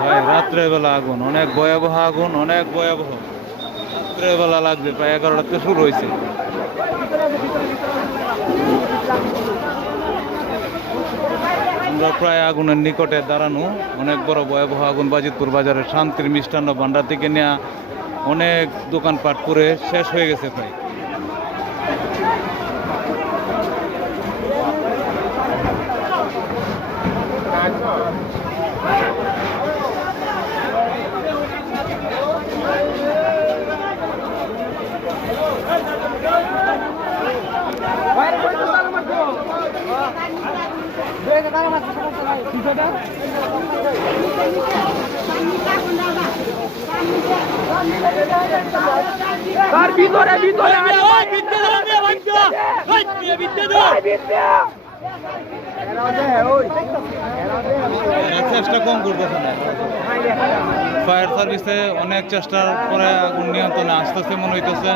ভাই রাত্রের বেলা আগুন, অনেক ভয়াবহ আগুন, অনেক ভয়াবহ। রাত্রের বেলা লাগবে, প্রায় 11টাতে শুরু হয়েছে। আমরা প্রায় আগুনের নিকটে দাঁড়ানো। অনেক বড় ভয়াবহ আগুন। বাজিতপুর বাজারের শান্তির মিষ্টান্ন ভান্ডার থেকে নেওয়া অনেক দোকানপাট করে শেষ হয়ে গেছে প্রায়। ভিতরে ভিতরে চেষ্টা কম করতেছে না। ফায়ার সার্ভিসে অনেক চেষ্টার পরে আগুন নিয়ন্ত্রণে আসতেছে মনে হইতেছে।